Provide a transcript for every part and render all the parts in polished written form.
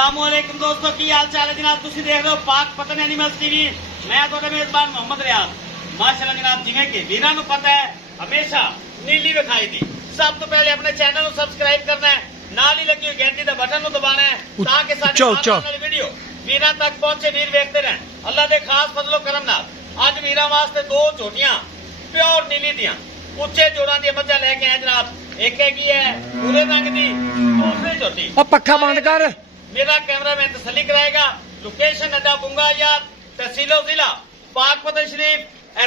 अस्सलामुअलैकुम दोस्तों, की हाल चाल है जनाब। तुसी देख रहे हो पाक पतन एनिमल्स टीवी। मैं तुहाडा मेजबान मोहम्मद रियाज। माशाअल्लाह जनाब, जिवें कि वीरां नूं पता है हमेशा नीली विखाई दी। सब तो पहले अपने चैनल नूं सबसक्राइब करना है, नाल ही लगी हुई घंटी दा बटन नूं दबाना है ताकि साडी आने वाली वीडियो वीरां तक पहुंचे, वीर वेखते रहन अल्लाह दे खास फजलो करम नाल। अज वीरां वास्ते दो झोटियां प्योर नीली दियां उच्चे जोड़ां दी मੱਝਾਂ लेके आए जनाब। एक हैगी है भूरे रंग दी, दूसरी झोटी पक्का बंद कर। मेरा कैमरामैन तसल्ली कराएगा। लोकेशन अड्डा बुंगा यार, तहसीलो जिला पाक फतेह शरीफ।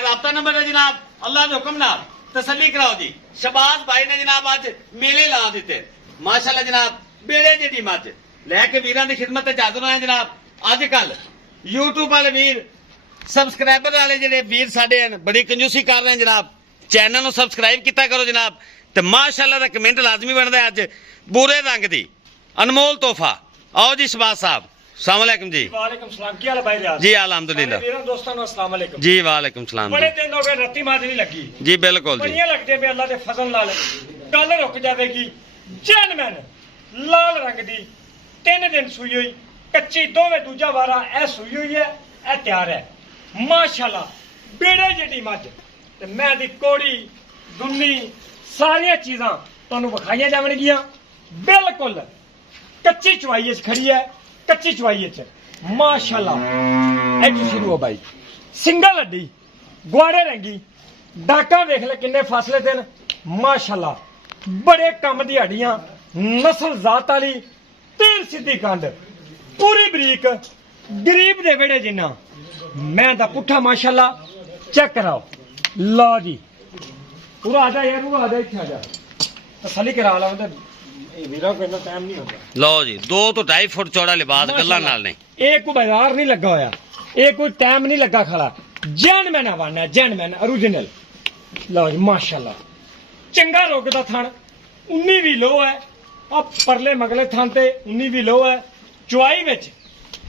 राबता नंबर है जनाब, अल्लाह के हुक्म नाल तसल्ली कराओ जी। शबाज भाई ने जनाब अज मेले ला दिते माशाअल्लाह जनाब। बेड़े जी मझ लैके वीरां दी खिदमत च हाज़र होए जनाब। अजकल यूट्यूब वाले वीर सबसक्राइबर वाले जेडे वीर साडे बड़ी कंजूसी कर रहे हैं जनाब। चैनल नूं सबसक्राइब किया करो जनाब। ते माशाअल्लाह दा कमेंट लाजमी बनदा है। अज बुरे रंग दी अनमोल तोहफा। आओ जी शबाज साहब, अस्सलाम वालेकुम जी। वालेकुम सलाम। की हाल है भाई रियाज जी अल्हम्दुलिल्लाह। मेरे दोस्तों को अस्सलाम वालेकुम जी वालेकुम सलाम बड़े जी। दिन हो गए रत्ती माज नहीं लगी जी बिल्कुल जी। बढ़िया लगते पे अल्लाह के फजल नाल गल रुक जाएगी। जैनमैन लाल रंग दी 3 दिन सुई हुई कच्ची दोवें दूजा वारा ए सुई हुई है, ए तैयार है माशाअल्लाह। बेड़े जेडी मझ ते मैं दी कोड़ी दुन्नी सारियां चीजां तुहानू विखाईयां जावणगियां। बिल्कुल कच्ची चवाई खड़ी है, कच्ची चवाई माशाअल्लाह। इधर शुरू हो भाई, सिंगल हड्डी गुआड़े रंगी डाका वेख ले किन्ने फासले ते माशाअल्लाह। बड़े कम दी हड्डियां, नस्ल जात वाली, तीर सीधी कंड, पूरी बरीक, गरीब दे वेड़े जिन्ना। मैं दा पुट्ठा माशाअल्लाह। चेक कराओ लो जी। पूरा आ जा यार, वो आ जा, इत्थे आ जा, तसल्ली करा ला। वीरा को इतना टाइम नहीं होता। लो जी 2 तो 2.5 फुट चौड़ा लिबास गल्लां नाल नहीं। एक कोई बाजार नहीं लगा होया, एक कोई टाइम नहीं लगा खड़ा। जैनमैन आवाना, जैनमैन ओरिजिनल। लो जी माशाअल्लाह, चंगा रोकदा थान। 19 भी लो है, अब परले मगले थान ते 19 भी लो है। चुआई विच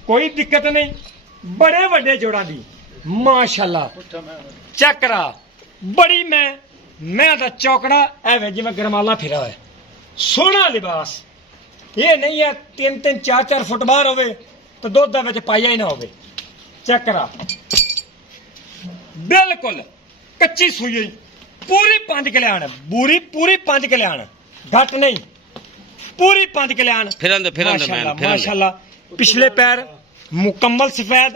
कोई दिक्कत नहीं, बड़े वड्डे जोड़ा दी माशाअल्लाह। चेक करा बड़ी मैं दा चौकड़ा एवे जिवें गरमाला फिरा है। सोहना लिबास, ये नहीं है 3-3 4-4 फुट बाहर होवे तो दुध दा विच पाइया ही ना होवे। चेक करा बिल्कुल कच्ची सूई हुई, पूरी 5 कल्याण बूरी, पूरी 5 कल्याण घट नहीं, पूरी 5 कल्याण। माशाअल्लाह। पिछले पैर मुकम्मल सफेद,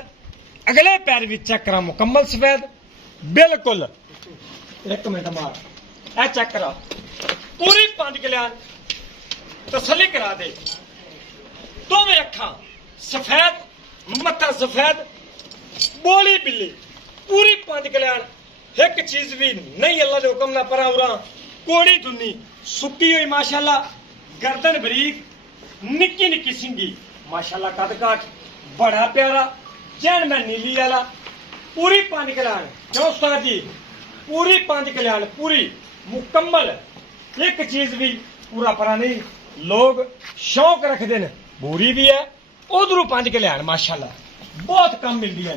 अगले पैर भी चेक करा मुकम्मल सफेद। बिल्कुल एक मिनट मार, ए चेक करा पूरी 5 कल्याण। तसल्ली करा दे, दोवें अखां सफेद, मत्था सफेद, बोली बिल्ली, पूरी 5 कल्याण। एक चीज भी नहीं अल्लाह के हुक्म ना परा उरा। कोड़ी दुनी सुक्की हुई माशाअल्लाह, गर्दन बरीक, निक्की निक्की सिंगी माशाअल्लाह। कद काठ बड़ा प्यारा, जैन मैं नीली वाला, पूरी 5 कल्याण। क्यों उस्ताद जी, पूरी 5 कल्याण, पूरी मुकम्मल। एक चीज भी पूरा परा नहीं। लोग शौक रखते हैं, बूरी भी है, उधरों 5 कल्याण माशाअल्लाह। बहुत कम मिलती है।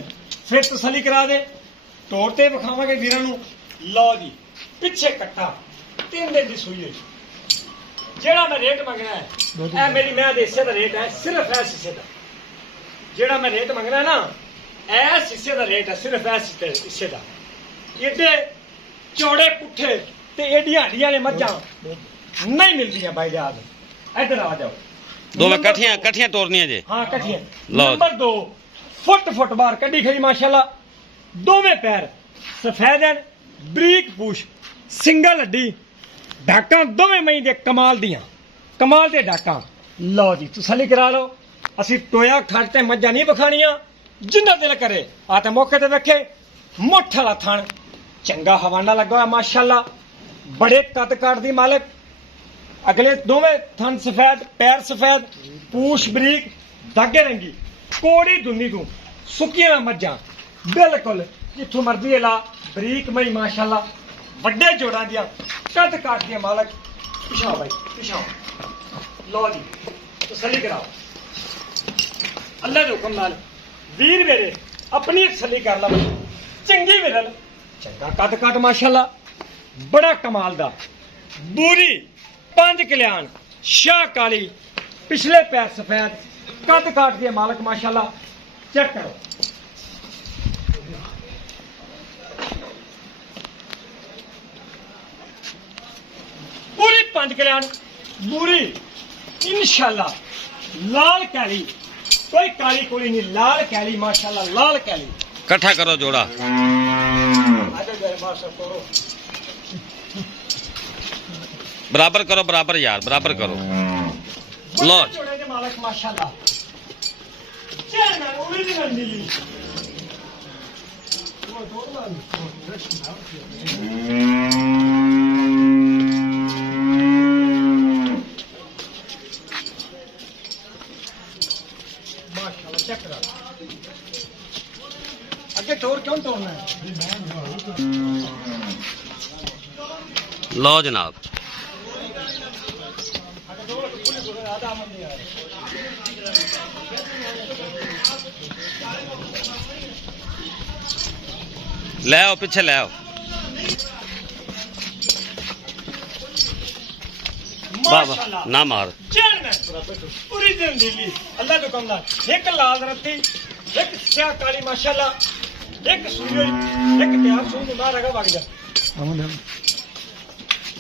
फिर तसल्ली करा दे, तोड़ते विखावांगे वीरां नूं। लो जी पिछे कट्टा 3 दिन की सूई हुई। जेड़ा मैं रेट मंगना है, ए मेरी मैं दे हिस्से का रेट है, सिर्फ इस हिस्से का। जेड़ा मैं रेट मंगना है ना, इस हिस्से का रेट है, सिर्फ इस हिस्से का। एडे चौड़े पुट्ठे ते एडियां हड्डियां ने मझां नहीं मिलदियां भाई जाद। इधर आ जाओ, दो कठियां तोड़नियां जी। हाँ कठियां। नंबर 2 फुट बाहर कड्डी खड़ी माशाअल्लाह। दोवें पैर सफेद हैं, बरीक पूछ, सिंगल हड्डी, डाकां दोवें मई दे कमाल दियां, कमाल दे डाकां। लो जी तसल्ली करा लो। असी टोया खट ते मझां नहीं विखाणियां, जिन्ना दिल करे आते मौके ते वेखे। मुठ वाला थण चंगा हवाना लगा हुआ माशाअल्लाह। बड़े कद काट दी मालिक। अगले दोवें थन सफेद, पैर सफेद, पूछ बरीक, धागे रंगी, कोड़ी दुनी तू सुकियां मझां। बिल्कुल जिथों मर्जी ला, बरीक मई माशाअल्लाह। वड्डे जोड़ा दिया कद काट दिया मालिक। पिछाओ भाई पिछाओ। लो जी तसल्ली कराओ अल्लाह के हुक्म नाल। वीर मेरे अपनी तसल्ली कर ला, चंगी विरल, चंगा कद काट माशाअल्लाह, बड़ा कमाल दा। बूरी 5 कल्याण, शाह काली, पिछले पैर सफेद, कद काट दिया मालक माशाल्लाह चेक करो पूरी 5 कल्याण पूरी इंशाल्लाह लाल कैली कोई काली कोली नहीं लाल कैली माशाल्लाह लाल कैली इकट्ठा करो जोड़ा आगे जाए माशाल्लाह बराबर करो बराबर यार बराबर करो लो जोड़े के मालक माशाल्लाह चल मैं ओरिजिनल मिली माशाल्लाह चेक करो आगे टोर क्यों तोड़ना है लो जनाब ले आओ पीछे ले आओ बाबा ना मार पूरी दिन दिल्ली अल्लाह तो कमला एक लाल रत्ती एक स्याह काली माशाल्लाह एक सूर्य एक प्यार सूर्य मार रगा भाग जा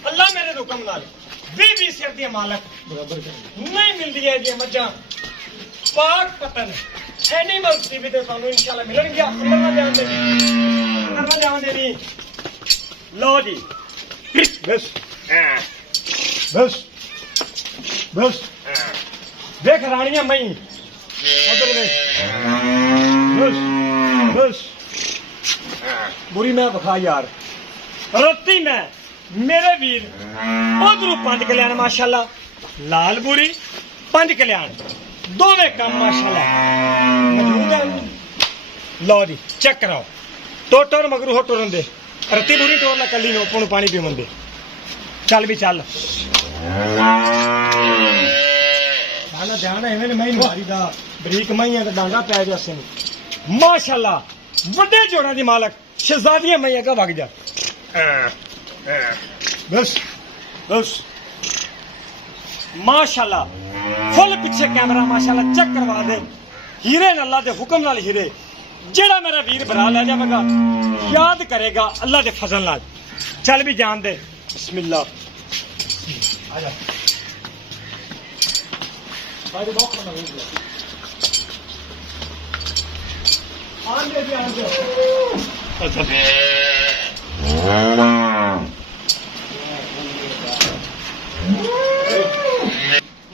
अल्लाह मेरे हुक्म नाल 20 सिर दी मालक नहीं मिलदी है जी मज्जा पाक पतन एनिमल टीवी ते ਤੁਹਾਨੂੰ इंशाल्लाह मिलणगे अंदर जान दे लो जी बस बस बस देख रानियां मई उधर देख बस बस बुरी मैं बखा यार रत्ती मैं मेरे वीर उधरों 5 कल्याण माशाल्लाह लाल बुरी 5 कल्याण दोवें काम माशाल्लाह मौजूद है लो जी चेक कराओ टोटर मगरू हो टोरन दे रत्ती बुरी टोर ला कली नो पुण पानी पीवन दे चल भी चल साला ध्यान है मैंने मई मारी दा बरीक मई है डांगा पै जैसे माशाल्लाह वड्डे जोड़ा दी मालक शहजादियां मई का भाग जा बस बस माशाल्लाह फुल पीछे कैमरा माशाल्लाह चेक करवा दे हीरे ने अल्लाह दे हुक्म नाल हीरे जेड़ा मेरा वीर भरा ले जावेगा याद करेगा अल्लाह दे फजल नाल चल भी जान दे बिस्मिल्लाह आजा भाई बहुत खाना हो गया आन दे अच्छा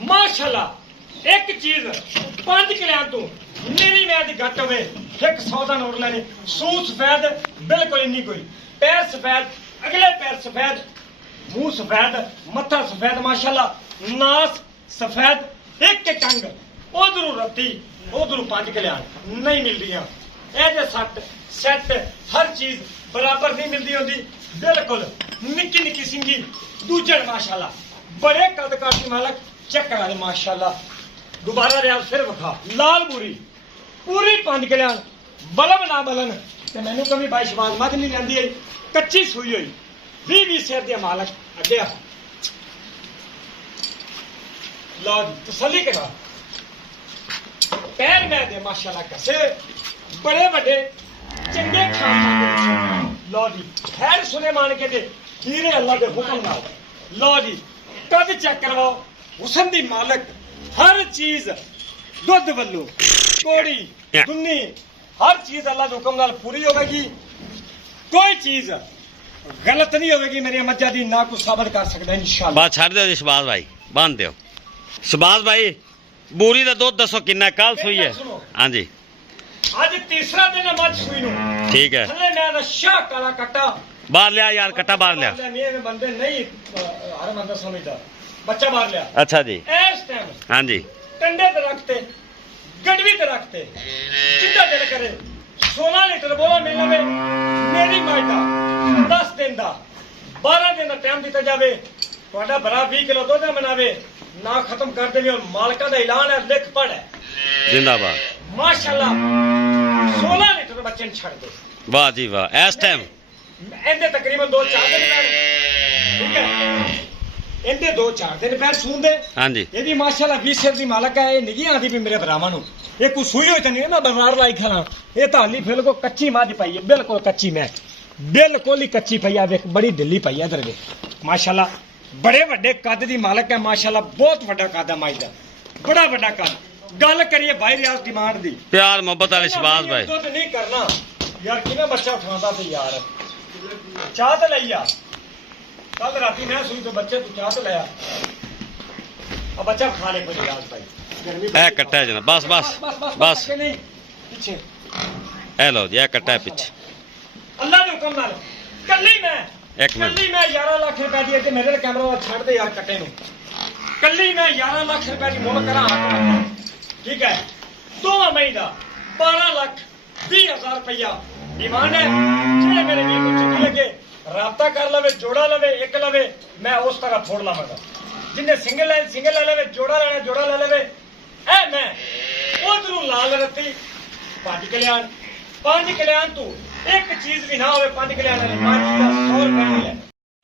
माशाल्लाह एक चीज 5 कल्याण तू मेरी मैच घट हुए एक 100 का नोट लेने सूह सफेद बिल्कुल नहीं कोई पैर सफेद अगले पैर सफेद मुंह सफेद मत्था सफेद माशाल्लाह नास सफेद एक के टंग उधरों रत्ती उधरों 5 कल्याण नहीं मिल रही ऐसे सट सैट हर चीज बराबर नहीं मिलती होती बिल्कुल निक्की निक्की सिंगी दूजन माशाल्लाह बड़े कद काटी मालक चेक करा दे माशाल्लाह दोबारा रियाज फिर विखा लाल बुरी पूरी 5 कल्याण बलन ना बलन ते मैनू कभी बाई शबाज मत नहीं लैंदी आई कच्ची सूई हुई 20 सिर दे मालक अड्डे लो तसल्ली करा पैर मैं दे माशाल्लाह कसे बड़े बड़े चंगे खान लो जी खैर सुलेमान के दे हीरे अल्लाह के हुक्म नाल लो जी कद चेक करवाओ हुसन दी मालक हर चीज दुध वल्लू कोड़ी दुन्नी हर चीज अल्लाह के हुक्म नाल पूरी होगी कोई चीज गलत नहीं होगी मेरी मज्जा दी ना कुछ साबित कर सकता इंशाल्लाह बात छड़ दो शबाज भाई बांध दो शबाज भाई बोरी का दुध दसो किन्ना कल सुई है हाँ जी आज तीसरा दिन है मत सुई नु ठीक है थले मैं नशा काला कट्टा बाहर लिया यार कट्टा बाहर लिया नहीं बंदे नहीं हर बंदा समझदा बच्चा बाहर लिया अच्छा जी इस टाइम हाँ जी टंडे पे रखते गड़वी पे रखते जितना दिल करे 16 लीटर बोला मिल लवे मेरी माइटा 10 दिन दा 12 दिन का टाइम दिता जावे ਤੁਹਾਡਾ भरा 20 किलो दुध बनावे ना खत्म कर देवे और मालका का ऐलान है लिख पढ़ है जिंदाबाद माशाल्लाह 16 लीटर बच्चे छड़ दे वाह जी वाह इस टाइम ਇਹਦੇ ਤਕਰੀਬਨ 2-4 ਦਿਨ ਲੈਣੇ ਠੀਕ ਹੈ ਇਹਦੇ 2-4 ਦਿਨ ਪੈਰ ਸੂੰਦੇ ਹਾਂਜੀ ਇਹਦੀ ਮਾਸ਼ਾਅੱਲਾ 20 ਸਿਰ ਦੀ ਮਾਲਕ ਹੈ। ਇਹ ਨਿੱਗੀ ਆਂਦੀ ਵੀ ਮੇਰੇ ਭਰਾਵਾਂ ਨੂੰ ਇਹ ਕੋਈ ਸੂਈ ਹੋਈ ਤਾਂ ਨਹੀਂ ਮੈਂ ਬਜ਼ਾਰ ਲਾਈ ਖਾਣਾ। ਇਹ ਤਾਂ ਹਾਲੀ ਫਿਲ ਕੋ ਕੱਚੀ ਮੱਝ ਪਈ ਹੈ, ਬਿਲਕੁਲ ਕੱਚੀ ਮੈਂ ਬਿਲਕੁਲ ਹੀ ਕੱਚੀ ਪਈ ਆ। ਵੇਖ ਬੜੀ ਢਿੱਲੀ ਪਈ ਆ ਇਧਰ ਵੇ ਮਾਸ਼ਾਅੱਲਾ। ਬੜੇ ਵੱਡੇ ਕੱਦ ਦੀ ਮਾਲਕ ਹੈ ਮਾਸ਼ਾਅੱਲਾ, ਬਹੁਤ ਵੱਡਾ ਕੱਦ ਹੈ ਮੱਝ ਦਾ, ਬੜਾ ਵੱਡਾ ਕੱਦ। ਗੱਲ ਕਰੀਏ ਭਾਈ ਰਿਆਜ਼ ਡਿਮਾਂਡ ਦੀ, ਪਿਆਰ ਮੁਹੱਬਤ ਵਾਲੇ ਸ਼ਬਾਜ਼ ਭਾਈ ਦੁੱਧ ਨਹੀਂ ਕਰਨਾ ਯਾਰ, ਕਿਵੇਂ ਬੱਚਾ ਉਠਾਉਂਦਾ ਤੇ ਯਾਰ ਚਾਹ ਤੇ ਲਈ ਆ। ਕੱਲ ਰਾਤੀ ਮੈਂ ਸੂਈ ਤੋਂ ਬੱਚੇ ਤੂੰ ਚਾਹ ਤੇ ਲਿਆ ਆ, ਬੱਚਾ ਖਾ ਲੈ ਕੋਈ ਰਿਆਜ਼ ਭਾਈ। ਗਰਮੀ ਇਹ ਕੱਟਾ ਜਨਾ ਬਸ ਬਸ ਬਸ ਅੱਗੇ ਨਹੀਂ ਪਿੱਛੇ। ਇਹ ਲਓ ਜੀ ਇਹ ਕੱਟਾ ਹੈ ਪਿੱਛੇ। ਅੱਲਾ ਦੇ ਹੁਕਮ ਨਾਲ ਕੱਲੀ ਮੈਂ ਇੱਕ ਮਿੰਟ। ਕੱਲੀ ਮੈਂ 11 ਲੱਖ ਰੁਪਏ ਦੀ ਅੱਗੇ ਮੇਰੇ ਕੈਮਰਾ ਵੱਲ ਛੱਡ ਦੇ ਯਾਰ ਕੱਟੇ ਨੂੰ। ਕੱਲੀ ਮੈਂ 11 ਲੱਖ ਰੁਪਏ ਦੀ ਮੁੱਲ ਕਰਾਂ ਠੀਕ ਹੈ। ਦੋਵਾਂ ਮਈ ਦਾ 12,20,000 ਰੁਪਇਆ ਡਿਮਾਂਡ ਹੈ। ਜਿਹੜੇ ਮੇਰੇ ਵੀਰ ਨੂੰ ਚੰਗੀ ਲੱਗੇ ਰਾਬਤਾ ਕਰ ਲਵੇ, ਜੋੜਾ ਲਵੇ, ਇੱਕ ਲਵੇ, ਮੈਂ ਉਸ ਤਰ੍ਹਾਂ ਫੋੜ ਲਾਵਾਂਗਾ। ਜਿੰਨੇ ਸਿੰਗਲ ਲੈ ਲਵੇ, ਜੋੜਾ ਲੈਣਾ ਜੋੜਾ ਲੈ ਲਵੇ। ਇਹ ਮੈਂ ਉਧਰੋਂ ਲਾਲ ਰੱਤੀ 5 ਕਲਿਆਣ 5 ਕਲਿਆਣ ਤੂੰ ਇੱਕ ਚੀਜ਼ ਵੀ ਨਾ ਹੋਵੇ 5 ਕਲਿਆਣ ਵਾਲੀ ਮੱਝ ਦਾ 100 ਰੁਪਏ ਨਹੀਂ ਲੈ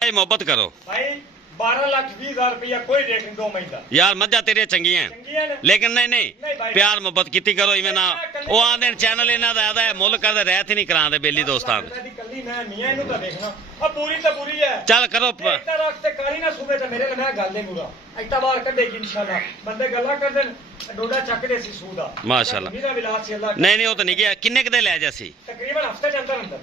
ਇਹ ਮੁਹੱਬਤ ਕਰੋ ਭਾਈ। 12,20,000 ਰੁਪਇਆ ਕੋਈ ਰੇਟ ਨਹੀਂ 2 ਮਈ ਦਾ। ਯਾਰ ਮੱਝਾਂ ਤੇਰੀਆਂ ਚੰਗੀਆਂ ਚੰਗੀਆਂ ਨੇ ਲੇਕਿਨ ਨਹੀਂ ਨਹੀਂ ਨਹੀਂ ਭਾਈ। ਪਿਆਰ ਮੁਹੱਬਤ ਕੀਤੀ ਕਰੋ ਇਵੇਂ ਨਾ। ਉਹ ਆਂਦੇ ਨੇ ਚੈਨਲ ਇਹਨਾਂ ਦਾ ਆਦਾ ਹੈ ਮੁੱਲ ਕਰਦੇ ਰਹਿਤ ਹੀ ਨਹੀਂ ਕਰਾਉਂਦੇ ਬੇਲੀ ਦੋਸਤਾਂ ਦੇ। ਦੀ ਕੱਲੀ ਮੈਂ ਮੀਆਂ ਇਹਨੂੰ ਤਾਂ ਦੇਖਣਾ ਆ ਪੂਰੀ ਤਾਂ ਪੂਰੀ ਹੈ। ਚੱਲ ਕਰੋ ਇੱਟਾ ਰੱਖ ਤੇ ਕਾਲੀ ਨਾ ਸੂਬੇ ਤੇ ਮੇਰੇ ਨਾਲ ਮੈਂ ਗੱਲ ਦੇ ਮੂਰਾ ਇੱਟਾ ਬਾਹਰ ਕੱਢੇਗੀ ਇਨਸ਼ਾਅੱਲਾ। ਬੰਦੇ ਗੱਲਾਂ ਕਰਦੇ ਨੇ ਡੋਡਾ ਚੱਕਦੇ ਸੀ ਸੂਦ ਦਾ ਮਾਸ਼ਾਅੱਲਾ। ਮੇਰਾ ਵਿਲਾਸ ਸੀ ਅੱਲਾ ਨਹੀਂ ਨਹੀਂ ਉਹ ਤਾਂ ਨਹੀਂ ਗਿਆ। ਕਿੰਨੇ ਕਦੇ ਲੈ ਜਾਸੀ ਤਕਰੀਬਨ ਹਫਤੇ ਦੇ ਅੰਦਰ ਅੰਦਰ।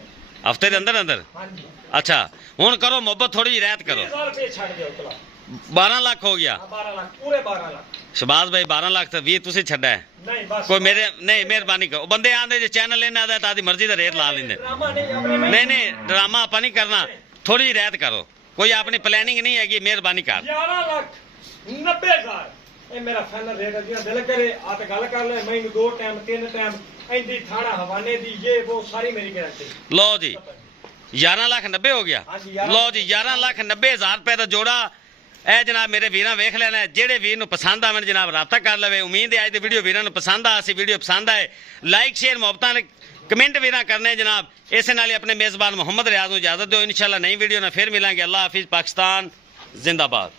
ਹਫਤੇ ਦੇ ਅੰਦਰ ਅੰਦਰ। ਹਾਂਜੀ ਅੱਛਾ ਹੁਣ ਕਰੋ ਮੁਹੱਬਤ ਥੋੜੀ ਜਿਹੀ ਰਹਿਤ ਕਰੋ। 20,000 ਰੁਪਏ ਛੱਡ ਦਿਓ ਕਲਾ। 12 ਲੱਖ ਹੋ ਗਿਆ 12 ਲੱਖ ਪੂਰੇ 12 ਲੱਖ। ਸ਼ਬਾਜ਼ ਭਾਈ 12 ਲੱਖ ਤੇ 20 ਤੁਸੀਂ ਛੱਡਾ ਹੈ। ਨਹੀਂ ਬਸ ਕੋਈ ਮੇਰੇ ਨਹੀਂ ਮਿਹਰਬਾਨੀ ਕਰੋ। ਬੰਦੇ ਆਂਦੇ ਜੇ ਚੈਨਲ ਇਹਨਾਂ ਦਾ ਤਾਂ ਦੀ ਮਰਜ਼ੀ ਦਾ ਰੇਟ ਲਾ ਲੈਂਦੇ। ਡਰਾਮਾ ਨਹੀਂ ਆਪਣੇ ਮੈਂ ਨਹੀਂ ਨਹੀਂ ਡਰਾਮਾ ਆਪਾਂ ਨਹੀਂ ਕਰਨਾ। ਥੋੜੀ ਜਿਹੀ ਰਹਿਤ ਕਰੋ। ਕੋਈ ਆਪਣੀ ਪਲੈਨਿੰਗ ਨਹੀਂ ਹੈਗੀ। ਮਿਹਰਬਾਨੀ ਕਰ 11,90,000 ਇਹ ਮੇਰਾ ਫਾਈਨਲ ਰੇਟ ਹੈ। ਜਿਹਨਾਂ ਦਿਲ ਕਰੇ ਆ ਤੇ ਗੱਲ ਕਰ ਲੈ। ਮੈਨੂੰ 2 ਟਾਈਮ 3 ਟਾਈਮ ਇੰਦੀ ਥਾਣਾ ਹਵਾਨੇ ਦੀ ਇਹ ਉਹ ਸਾਰੀ ਮੇਰੀ ਗਾਰੰਟੀ। ਲਓ ਜੀ 11,90,000 ਹੋ ਗਿਆ। ਹਾਂਜੀ, 11 ਲਓ ਜੀ 11,90,000 ਰੁਪਏ ਦਾ ਜੋੜਾ। ਇਹ ਜਨਾਬ ਮੇਰੇ ਵੀਰਾਂ ਵੇਖ ਲੈਣਾ। ਜਿਹੜੇ ਵੀਰ ਨੂੰ ਪਸੰਦ ਆਵਣ ਜਨਾਬ ਰਾਬਤਾ ਕਰ ਲਵੇ। ਉਮੀਦ ਹੈ ਅੱਜ ਦੀ ਵੀਡੀਓ ਵੀਰਾਂ ਨੂੰ ਪਸੰਦ ਆ ਸੀ। ਵੀਡੀਓ ਪਸੰਦ ਆਏ ਲਾਈਕ ਸ਼ੇਅਰ ਮੁਹੱਬਤਾਂ ਨੇ ਕਮੈਂਟ ਵੀਰਾਂ ਕਰਨੇ ਜਨਾਬ। ਇਸੇ ਨਾਲ ਹੀ ਆਪਣੇ ਮੇਜ਼ਬਾਨ ਮੁਹੰਮਦ ਰਿਆਜ਼ ਨੂੰ ਇਜਾਜ਼ਤ ਦਿਓ। ਇਨਸ਼ਾਅੱਲਾ ਨਈ ਵੀਡੀਓ ਨਾਲ ਫਿਰ ਮਿਲਾਂਗੇ। ਅੱਲਾਹ ਹਾਫਿਜ਼। ਪਾਕਿस्तान जिंदाबाद।